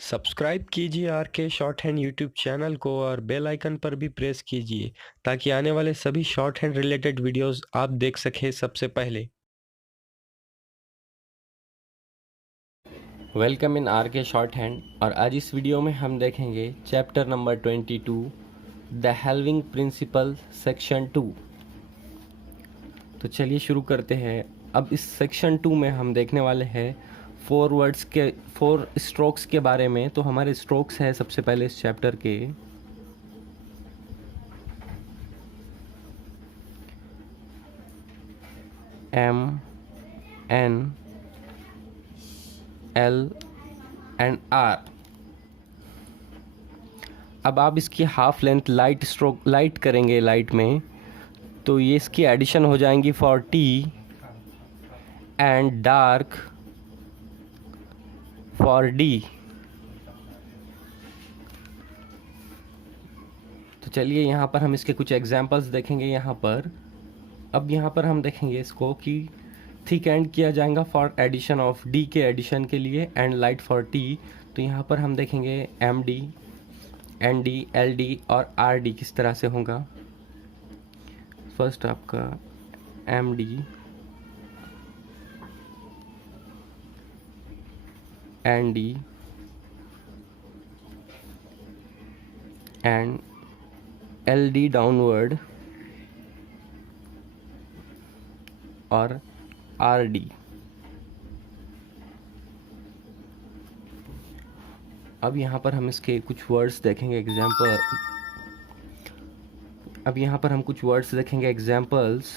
Subscribe कीजिए are K short hand YouTube channel को और बेल आइकन पर भी प्रेस कीजिए ताकि आने वाले सभी शॉर्ट हैंड रिलेटेड वीडियोस आप देख सकें सबसे पहले। Welcome in R K shorthand. और आज इस वीडियो में हम देखेंगे chapter number 22 the halving principle section 2। तो चलिए शुरू करते हैं। अब इस सेक्शन 2 में हम देखने वाले हैं 4 स्ट्रोक्स के बारे में। तो हमारे स्ट्रोक्स है सबसे पहले इस चैप्टर के M N L and R. अब आप इसकी हाफ लेंथ लाइट करेंगे लाइट में, तो ये इसकी एडिशन हो जाएंगी for T and dark for D. तो चलिए यहाँ पर हम इसके कुछ एग्जांपल्स देखेंगे यहाँ पर। अब यहाँ पर हम देखेंगे इसको कि थिक एंड किया जाएगा फॉर एडिशन ऑफ डी के एडिशन के लिए एंड लाइट फॉर टी। तो यहाँ पर हम देखेंगे M D, N D, L D और आर डी किस तरह से होगा। फर्स्ट आपका M D N D and L D downward और आर डी। अब यहाँ पर हम इसके कुछ वर्ड्स देखेंगे एग्जाम्पल। अब यहाँ पर हम कुछ वर्ड्स देखेंगे एग्जाम्पल्स।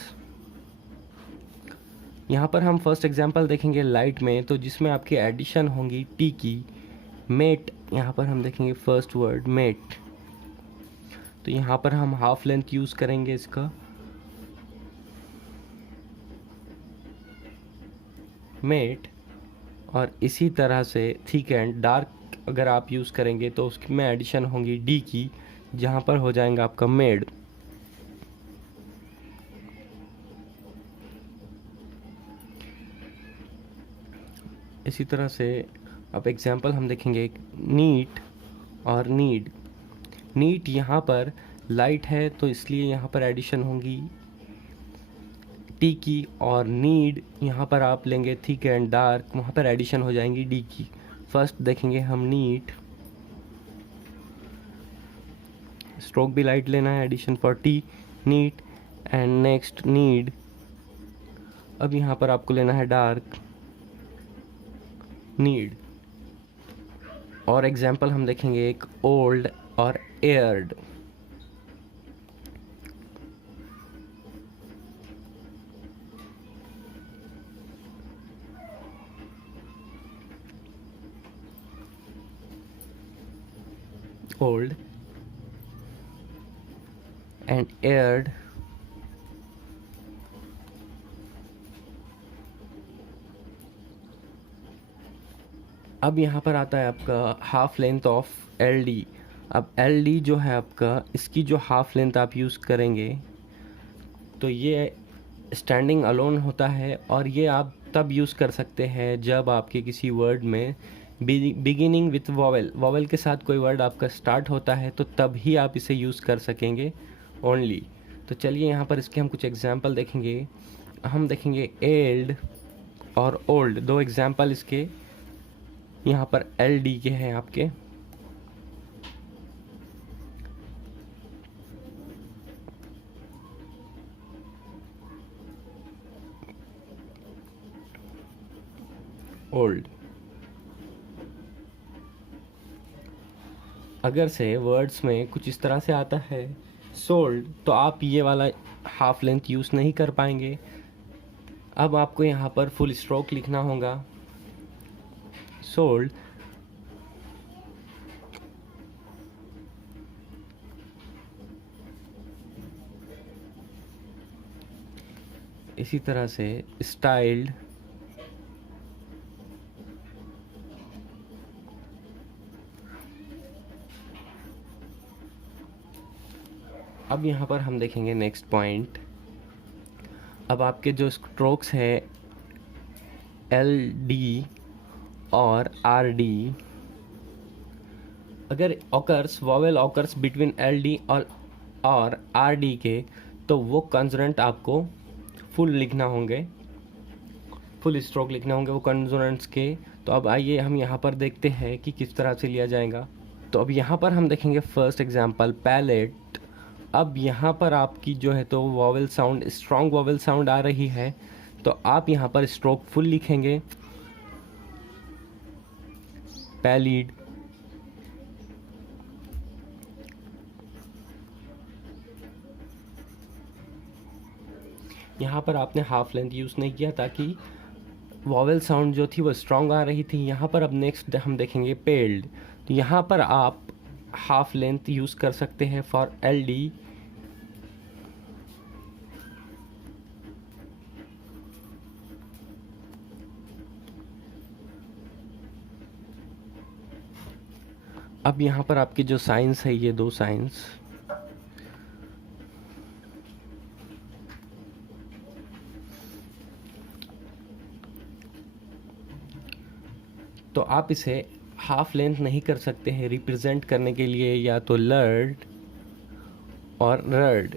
यहाँ पर हम फर्स्ट एग्जाम्पल देखेंगे लाइट में, तो जिसमें आपकी एडिशन होंगी टी की। मेट, यहाँ पर हम देखेंगे फर्स्ट वर्ड मेट। तो यहाँ पर हम हाफ लेंथ यूज़ करेंगे इसका मेट। और इसी तरह से थिक एंड डार्क अगर आप यूज़ करेंगे तो उसकी में एडिशन होंगी डी की, जहाँ पर हो जाएगा आपका मेड। इसी तरह से अब एग्जाम्पल हम देखेंगे नीट और नीड। नीट यहाँ पर लाइट है तो इसलिए यहाँ पर एडिशन होंगी टी की, और नीड यहाँ पर आप लेंगे थिक एंड डार्क, वहाँ पर एडिशन हो जाएंगी डी की। फर्स्ट देखेंगे हम नीट, स्ट्रोक भी लाइट लेना है, addition for T neat and next need. अब यहाँ पर आपको लेना है डार्क नीड। और एग्जाम्पल हम देखेंगे एक ओल्ड और एयर्ड। Old and aired. अब यहाँ पर आता है आपका half length of L D. अब एल डी जो है आपका, इसकी जो हाफ लेंथ आप यूज़ करेंगे तो ये स्टैंडिंग अलोन होता है, और ये आप तब यूज़ कर सकते हैं जब आपके किसी वर्ड में बिगिनिंग विथ वॉवेल के साथ कोई वर्ड आपका स्टार्ट होता है, तो तब ही आप इसे यूज़ कर सकेंगे ओनली। तो चलिए यहाँ पर इसके हम कुछ एग्जांपल देखेंगे। हम देखेंगे एल्ड और ओल्ड, दो एग्जांपल इसके यहाँ पर एल डी के हैं आपके। ओल्ड, अगर से वर्ड्स में कुछ इस तरह से आता है सोल्ड, तो आप ये वाला हाफ लेंथ यूज़ नहीं कर पाएंगे। अब आपको यहाँ पर फुल स्ट्रोक लिखना होगा सोल्ड। इसी तरह से स्टाइल्ड। अब यहाँ पर हम देखेंगे नेक्स्ट पॉइंट। अब आपके जो स्ट्रोक्स है एल डी और आर डी, अगर occurs vowel occurs between L D और आर डी के, तो वो कंसोनेंट आपको फुल लिखना होंगे, फुल स्ट्रोक लिखने होंगे वो कंसोनेंट्स के। तो अब आइए हम यहाँ पर देखते हैं कि किस तरह से लिया जाएगा। तो अब यहाँ पर हम देखेंगे फर्स्ट एग्जांपल पैलेट। अब यहाँ पर आपकी जो है तो vowel sound, strong vowel sound आ रही है, तो आप यहाँ पर स्ट्रोक फुल लिखेंगे, पैलिड। यहाँ पर आपने हाफ लेंथ यूज़ नहीं किया ताकि वॉवेल साउंड जो थी वो स्ट्रॉन्ग आ रही थी। यहाँ पर अब नेक्स्ट हम देखेंगे पेल्ड। तो यहाँ पर आप हाफ लेंथ यूज़ कर सकते हैं फॉर एल डी। अब यहाँ पर आपके जो साइंस है, ये दो साइंस, तो आप इसे हाफ लेंथ नहीं कर सकते हैं रिप्रेजेंट करने के लिए, या तो लर्ड और रर्ड।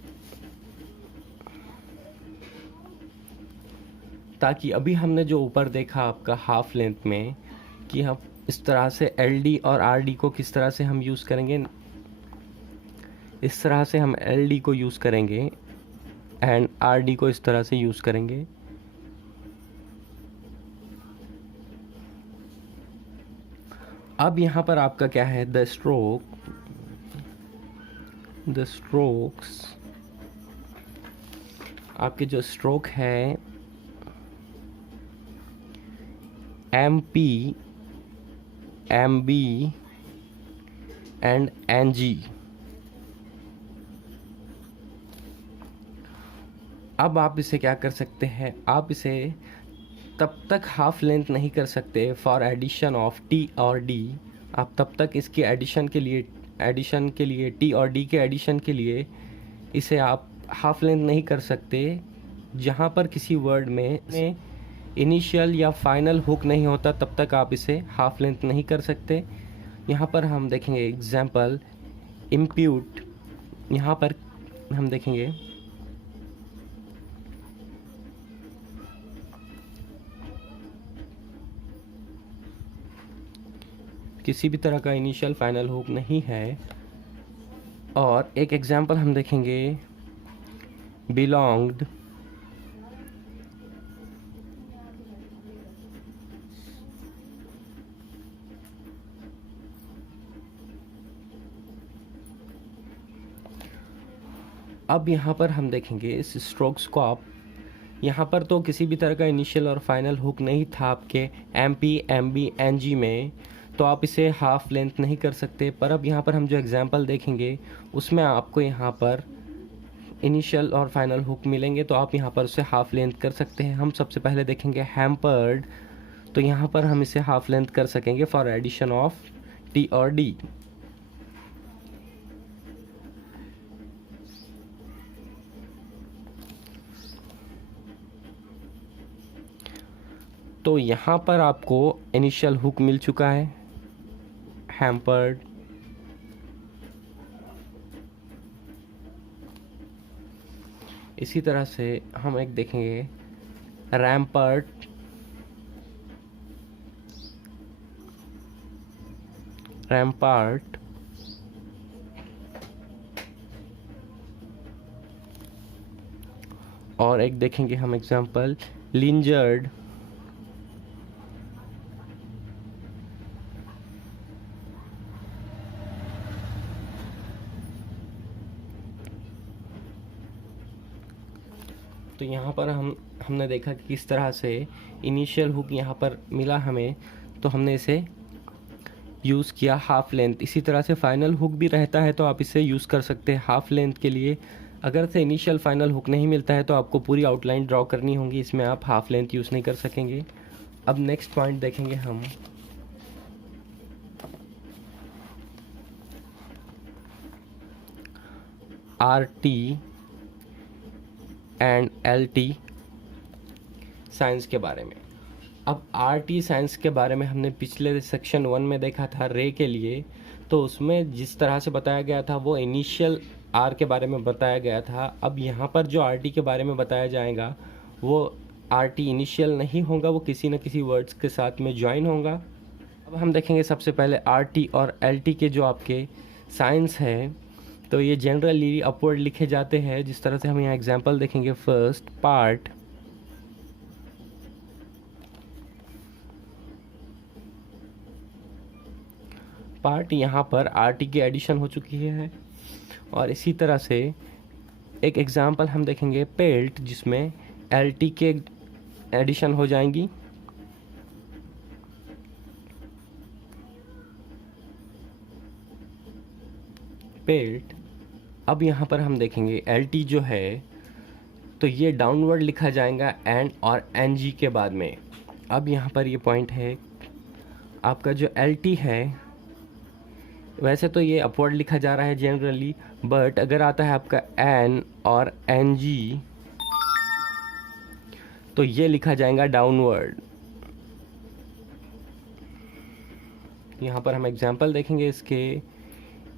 ताकि अभी हमने जो ऊपर देखा आपका हाफ लेंथ में कि हम इस तरह से एल डी और आर डी को किस तरह से हम यूज़ करेंगे, इस तरह से हम एल डी को यूज़ करेंगे एंड आर डी को इस तरह से यूज़ करेंगे। अब यहाँ पर आपका क्या है, द स्ट्रोक्स, आपके जो स्ट्रोक है M P, M B and N G. अब आप इसे क्या कर सकते हैं, आप इसे तब तक हाफ लेंथ नहीं कर सकते फॉर एडिशन ऑफ टी और डी। आप तब तक इसकी एडिशन के लिए टी और डी के एडिशन के लिए इसे आप हाफ लेंथ नहीं कर सकते जहाँ पर किसी वर्ड में इनिशियल या फाइनल हुक नहीं होता, तब तक आप इसे हाफ लेंथ नहीं कर सकते। यहाँ पर हम देखेंगे एग्जाम्पल इम्प्यूट। यहाँ पर हम देखेंगे किसी भी तरह का इनिशियल फाइनल हुक नहीं है। और एक एग्जाम्पल हम देखेंगे बिलोंग्ड। अब यहाँ पर हम देखेंगे इस स्ट्रोक्स को आप, यहाँ पर तो किसी भी तरह का इनिशियल और फाइनल हुक नहीं था आपके M P, M B, N G में, तो आप इसे हाफ लेंथ नहीं कर सकते। पर अब यहाँ पर हम जो एग्जांपल देखेंगे उसमें आपको यहाँ पर इनिशियल और फाइनल हुक मिलेंगे, तो आप यहाँ पर उसे हाफ लेंथ कर सकते हैं। हम सबसे पहले देखेंगे हैम्पर्ड। तो यहाँ पर हम इसे हाफ लेंथ कर सकेंगे फॉर एडिशन ऑफ टी और डी। तो यहाँ पर आपको इनिशियल हुक मिल चुका है, हैम्पर्ड। इसी तरह से हम एक देखेंगे रैम्पर्ट। और एक देखेंगे हम एग्जांपल लिंजर्ड। तो यहाँ पर हमने देखा कि किस तरह से इनिशियल हुक यहाँ पर मिला हमें, तो हमने इसे यूज़ किया हाफ लेंथ। इसी तरह से फाइनल हुक भी रहता है तो आप इसे यूज़ कर सकते हैं हाफ लेंथ के लिए। अगर से इनिशियल फाइनल हुक नहीं मिलता है तो आपको पूरी आउटलाइन ड्रॉ करनी होगी, इसमें आप हाफ लेंथ यूज़ नहीं कर सकेंगे। अब नेक्स्ट पॉइंट देखेंगे हम R T and L T science के बारे में। अब RT साइंस के बारे में हमने पिछले सेक्शन 1 में देखा था रे के लिए, तो उसमें जिस तरह से बताया गया था वो इनिशियल R के बारे में बताया गया था। अब यहाँ पर जो RT के बारे में बताया जाएगा वो RT इनिशियल नहीं होगा, वो किसी न किसी वर्ड्स के साथ में ज्वाइन होगा। अब हम देखेंगे सबसे पहले RT और LT के जो आपके साइंस है, तो ये जनरली अपवर्ड लिखे जाते हैं। जिस तरह से हम यहाँ एग्जांपल देखेंगे, फर्स्ट पार्ट यहाँ पर RT की एडिशन हो चुकी है। और इसी तरह से एक एग्जांपल हम देखेंगे पेल्ट, जिसमें LT के एडिशन हो जाएंगी। पेल्ट। अब यहाँ पर हम देखेंगे LT जो है तो ये डाउनवर्ड लिखा जाएगा एंड और NG के बाद में। अब यहाँ पर ये पॉइंट है, आपका जो LT है वैसे तो ये अपवर्ड लिखा जा रहा है जनरली, बट अगर आता है आपका N और NG तो ये लिखा जाएगा डाउनवर्ड। यहाँ पर हम एग्जांपल देखेंगे इसके।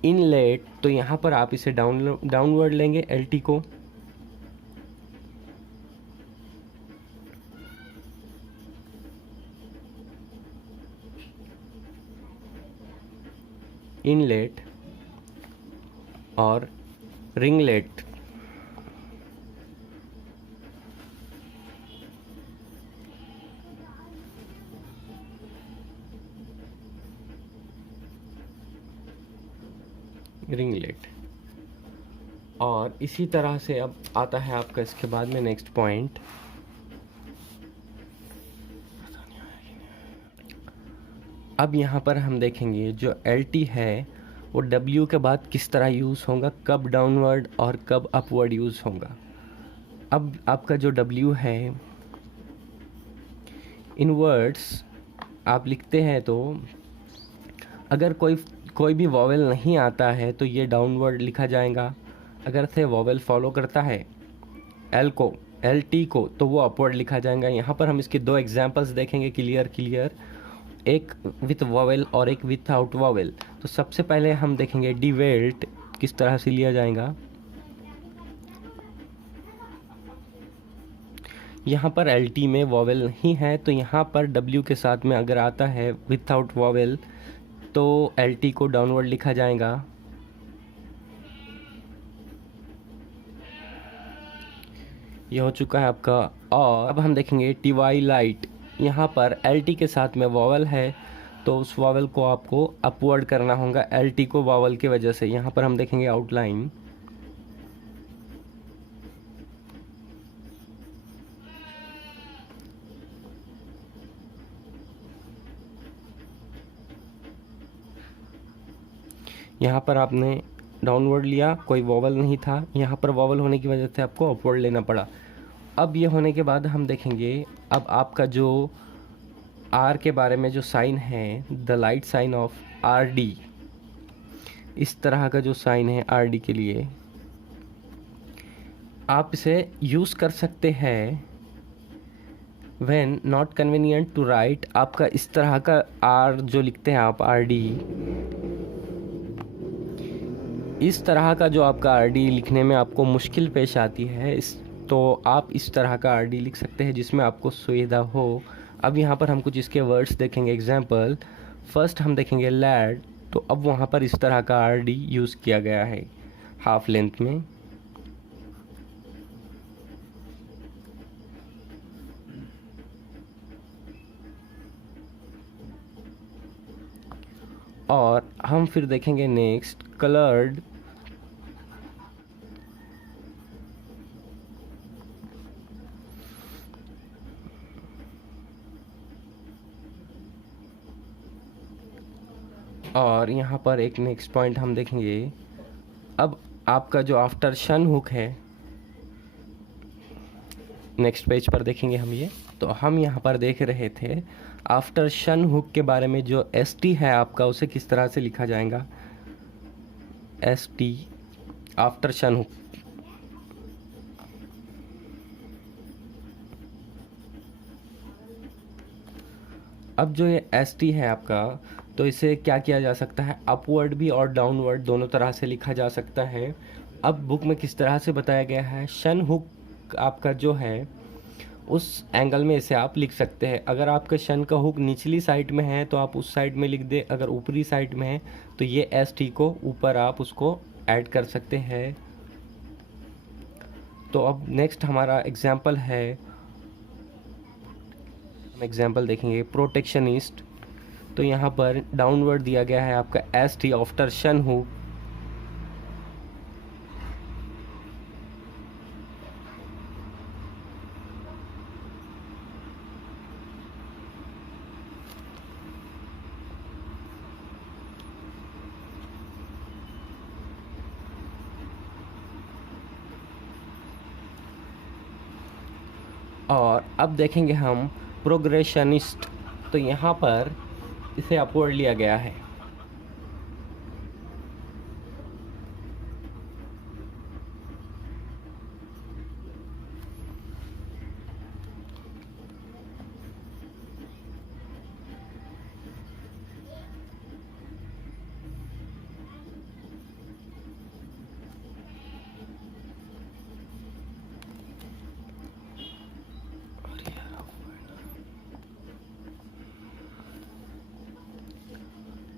इनलेट, तो यहाँ पर आप इसे डाउनवर्ड लेंगे LT को। इनलेट और रिंगलेट। रिंगलेट। और इसी तरह से अब आता है आपका इसके बाद में नेक्स्ट पॉइंट। अब यहाँ पर हम देखेंगे जो LT है वो W के बाद किस तरह यूज़ होगा, कब डाउनवर्ड और कब अपवर्ड यूज़ होगा। अब आपका जो W है, इन वर्ड्स आप लिखते हैं तो अगर कोई भी वॉवेल नहीं आता है तो ये डाउनवर्ड लिखा जाएगा। अगर से वॉवेल फॉलो करता है LT को तो वो अपवर्ड लिखा जाएगा। यहाँ पर हम इसके दो एग्जांपल्स देखेंगे क्लियर, एक विथ वॉवेल और एक विथआउट वॉवेल। तो सबसे पहले हम देखेंगे डिवेल्ट किस तरह से लिया जाएगा। यहाँ पर LT में वॉवेल नहीं है तो यहाँ पर W के साथ में अगर आता है विथआउट वॉवेल तो LT को डाउनवर्ड लिखा जाएगा। यह हो चुका है आपका। और अब हम देखेंगे ट्वाइलाइट। यहाँ पर LT के साथ में वॉवेल है तो उस वॉवेल को आपको अपवर्ड करना होगा LT को वॉवेल की वजह से। यहाँ पर हम देखेंगे आउटलाइन। यहाँ पर आपने डाउनवर्ड लिया, कोई वॉवेल नहीं था, यहाँ पर वॉवेल होने की वजह से आपको अपवर्ड लेना पड़ा। अब ये होने के बाद हम देखेंगे अब आपका जो R के बारे में जो साइन है, the light sign of RD, इस तरह का जो साइन है RD के लिए आप इसे यूज़ कर सकते हैं when not convenient to write. आपका इस तरह का R जो लिखते हैं आप RD, इस तरह का जो आपका RD लिखने में आपको मुश्किल पेश आती है तो आप इस तरह का RD लिख सकते हैं जिसमें आपको सुविधा हो। अब यहाँ पर हम कुछ इसके वर्ड्स देखेंगे एग्जांपल। फर्स्ट हम देखेंगे लैड, तो अब वहाँ पर इस तरह का RD यूज़ किया गया है हाफ लेंथ में। और हम फिर देखेंगे नेक्स्ट कलर्ड। और यहाँ पर एक नेक्स्ट पॉइंट हम देखेंगे। अब आपका जो आफ्टर शन हुक है, नेक्स्ट पेज पर देखेंगे हम ये। तो हम यहाँ पर देख रहे थे आफ्टर शन हुक के बारे में। जो ST है आपका उसे किस तरह से लिखा जाएगा, ST आफ्टर शन हुक। अब जो ये एस टी है आपका, तो इसे क्या किया जा सकता है, अपवर्ड भी और डाउनवर्ड दोनों तरह से लिखा जा सकता है। अब बुक में किस तरह से बताया गया है, शन हुक आपका जो है उस एंगल में इसे आप लिख सकते हैं। अगर आपका शन का हुक निचली साइड में है तो आप उस साइड में लिख दे, अगर ऊपरी साइड में है तो ये एस टी को ऊपर आप उसको ऐड कर सकते हैं। तो अब नेक्स्ट हमारा एग्जाम्पल है, हम एग्जाम्पल देखेंगे प्रोटेक्शनिस्ट। तो यहाँ पर डाउनवर्ड दिया गया है आपका एस टी आफ्टर शन हुक। और अब देखेंगे हम प्रोग्रेशनिस्ट। तो यहाँ पर इसे अपवर्ड लिया गया है।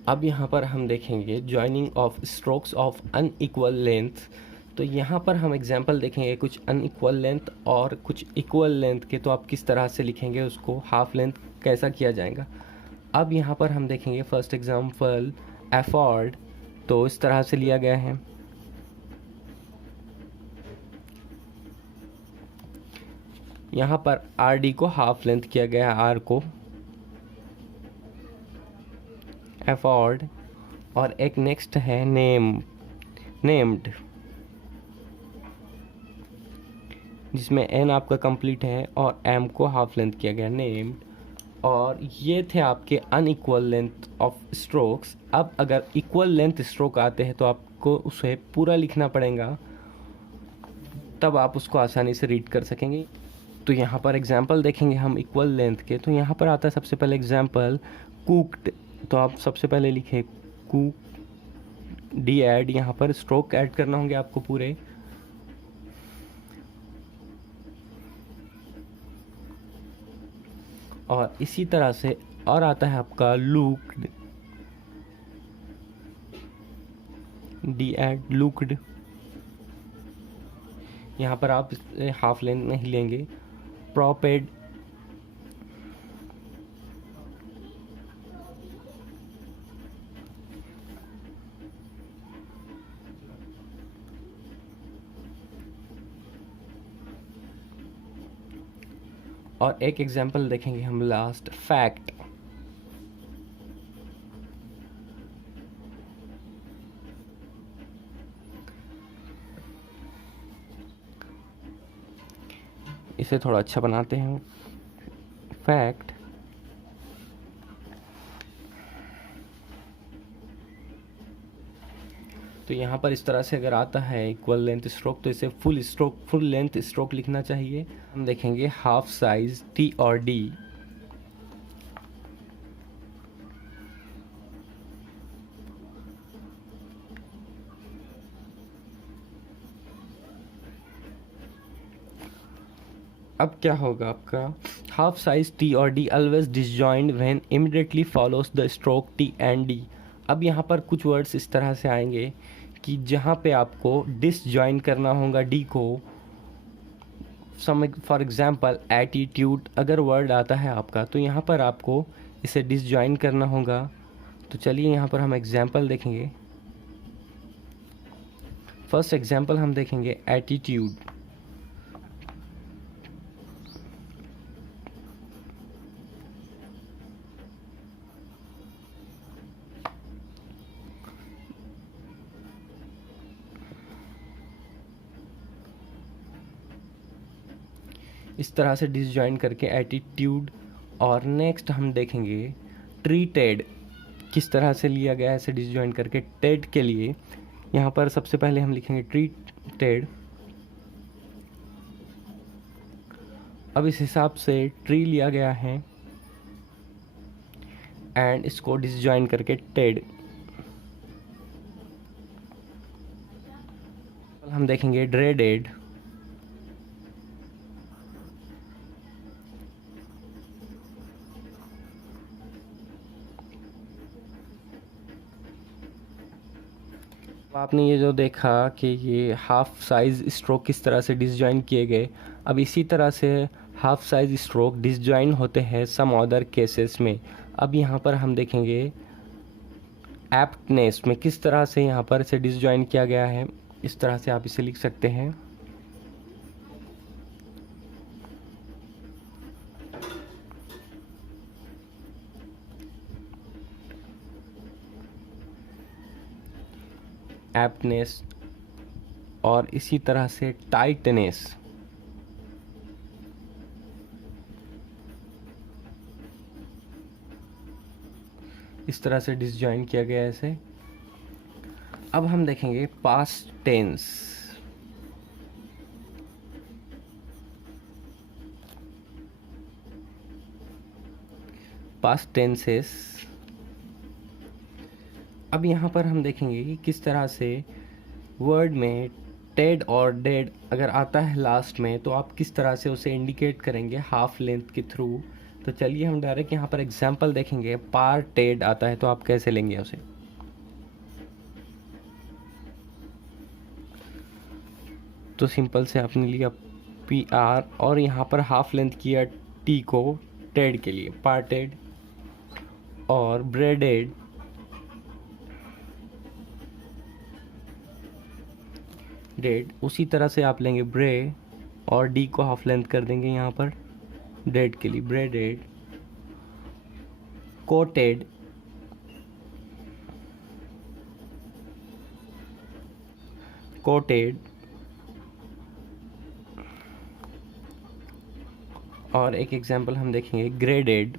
अब यहाँ पर हम देखेंगे joining of strokes of unequal length. तो यहाँ पर हम एग्जांपल देखेंगे कुछ अनइक्वल लेंथ और कुछ इक्वल लेंथ के, तो आप किस तरह से लिखेंगे उसको, हाफ लेंथ कैसा किया जाएगा। अब यहाँ पर हम देखेंगे फर्स्ट एग्जांपल एफर्ड। तो इस तरह से लिया गया है। यहाँ पर आर डी को हाफ लेंथ किया गया है, आर को एफर्ड। और एक नेक्स्ट है नेम्ड, जिसमें एन आपका कंप्लीट है और एम को हाफ लेंथ किया गया, नेम्ड। और ये थे आपके अनइक्वल लेंथ ऑफ स्ट्रोक्स। अब अगर इक्वल लेंथ स्ट्रोक आते हैं तो आपको उसे पूरा लिखना पड़ेगा, तब आप उसको आसानी से रीड कर सकेंगे। तो यहाँ पर एग्जाम्पल देखेंगे हम इक्वल लेंथ के। तो यहाँ पर आता है सबसे पहले एग्जाम्पल कुक्ड। तो आप सबसे पहले लिखे कुक डी ऐड, यहाँ पर स्ट्रोक ऐड करना होंगे आपको पूरे। और इसी तरह से और आता है आपका लुक्ड, डी ऐड लुक्ड। यहाँ पर आप हाफ लेंथ नहीं लेंगे। प्रोपेड, और एक एग्जाम्पल देखेंगे हम लास्ट फैक्ट। इसे थोड़ा अच्छा बनाते हैं, फैक्ट। तो यहाँ पर इस तरह से अगर आता है इक्वल लेंथ स्ट्रोक, तो इसे फुल लेंथ स्ट्रोक लिखना चाहिए। हम देखेंगे हाफ साइज टी और डी। अब क्या होगा आपका, हाफ साइज टी और D always disjoint when immediately follows the stroke T and D. अब यहाँ पर कुछ वर्ड्स इस तरह से आएंगे कि जहाँ पे आपको डिसजॉइन करना होगा डी को। फॉर एग्जांपल एटीट्यूड अगर वर्ड आता है आपका, तो यहाँ पर आपको इसे डिसजॉइन करना होगा। तो चलिए यहाँ पर हम एग्जांपल देखेंगे। फर्स्ट एग्जांपल हम देखेंगे एटीट्यूड। इस तरह से डिसजॉइन करके एटीट्यूड। और नेक्स्ट हम देखेंगे ट्रीटेड, किस तरह से लिया गया है इसे डिसजॉइन करके। टेड के लिए यहाँ पर सबसे पहले हम लिखेंगे ट्रीटेड। अब इस हिसाब से ट्री लिया गया है एंड इसको डिसजॉइन करके टेड। हम देखेंगे ड्रेडेड, आपने ये जो देखा कि ये हाफ साइज स्ट्रोक किस तरह से डिसजॉइन किए गए। अब इसी तरह से हाफ साइज स्ट्रोक डिसजॉइन होते हैं सम अदर केसेस में। अब यहाँ पर हम देखेंगे एप्टनेस में किस तरह से यहाँ पर इसे डिसजॉइन किया गया है। इस तरह से आप इसे लिख सकते हैं। एप्टनेस और इसी तरह से टाइटनेस। इस तरह से डिसजॉइन किया गया है इसे। अब हम देखेंगे पास्ट टेंस। Past tenses. अब यहाँ पर हम देखेंगे कि किस तरह से वर्ड में टेड और डेड अगर आता है लास्ट में तो आप किस तरह से उसे इंडिकेट करेंगे हाफ लेंथ के थ्रू। तो चलिए हम डायरेक्ट यहाँ पर एग्जांपल देखेंगे। पार टेड आता है तो आप कैसे लेंगे उसे। तो सिंपल से आपने लिया पी आर और यहाँ पर हाफ लेंथ किया टी को टेड के लिए, पार्टेड। और ब्रेडेड, डेड। उसी तरह से आप लेंगे ब्रे और डी को हाफ लेंथ कर देंगे यहाँ पर डेड के लिए, ब्रेडेड। Coated, coated. और एक एग्जांपल हम देखेंगे ग्रेडेड,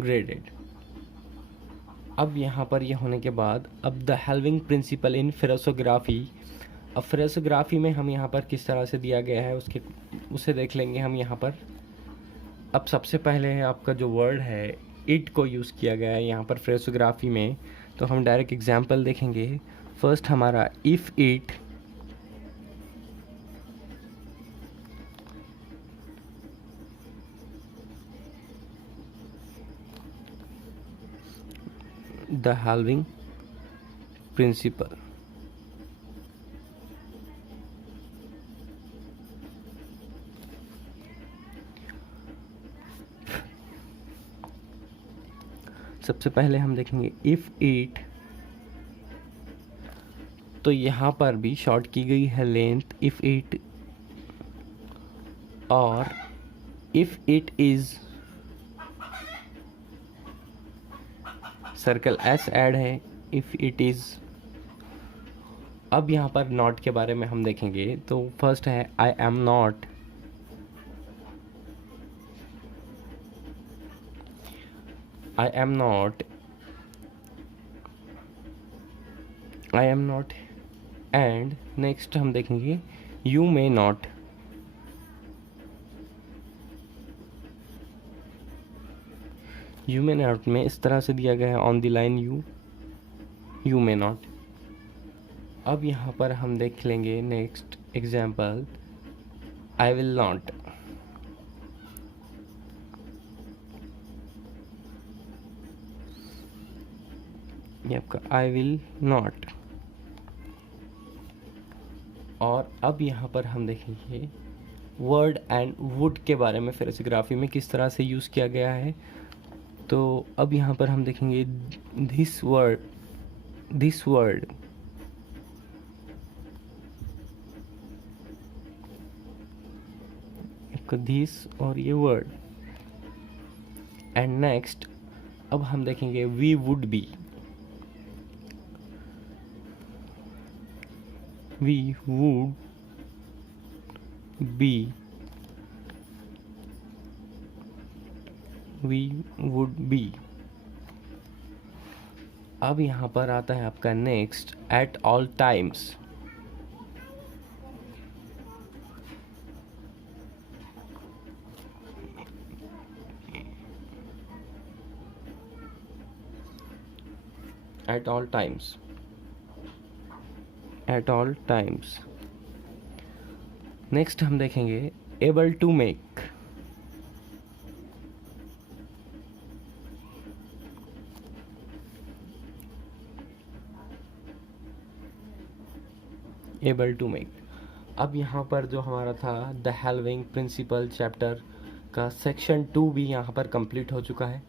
ग्रेडेड। अब यहाँ पर ये होने के बाद अब द हेल्विंग प्रिंसिपल इन फिलोसोग्राफी। अब फिलोसोग्राफी में हम यहाँ पर किस तरह से दिया गया है उसे देख लेंगे हम यहाँ पर। अब सबसे पहले है आपका जो वर्ड है इट को यूज़ किया गया है यहाँ पर फिलोसोग्राफी में। तो हम डायरेक्ट एग्जाम्पल देखेंगे। फर्स्ट हमारा if it, the halving principal. सबसे पहले हम देखेंगे इफ़ इट, तो यहाँ पर भी शॉर्ट की गई है लेंथ इफ़ इट। और if it is, circle S add है, इफ़ इट इज़। अब यहाँ पर नॉट के बारे में हम देखेंगे। तो फर्स्ट है I am not, I am not, I am not. And next हम देखेंगे you may not, you may not में इस तरह से दिया गया है on the line you, you may not. अब यहाँ पर हम देख लेंगे next example I will not, ये आपका आई विल नॉट। और अब यहाँ पर हम देखेंगे वर्ड एंड वुड के बारे में फिलोसोग्राफी में किस तरह से यूज़ किया गया है। तो अब यहाँ पर हम देखेंगे this word, this word. This और ये वर्ड। एंड नेक्स्ट अब हम देखेंगे we would be, we would be, we would be. अब यहाँ पर आता है आपका next at all times. At all times, at all times. Next हम देखेंगे able to make. Able to make. अब यहाँ पर जो हमारा था द हेल्विंग प्रिंसिपल चैप्टर का सेक्शन 2 भी यहाँ पर कंप्लीट हो चुका है।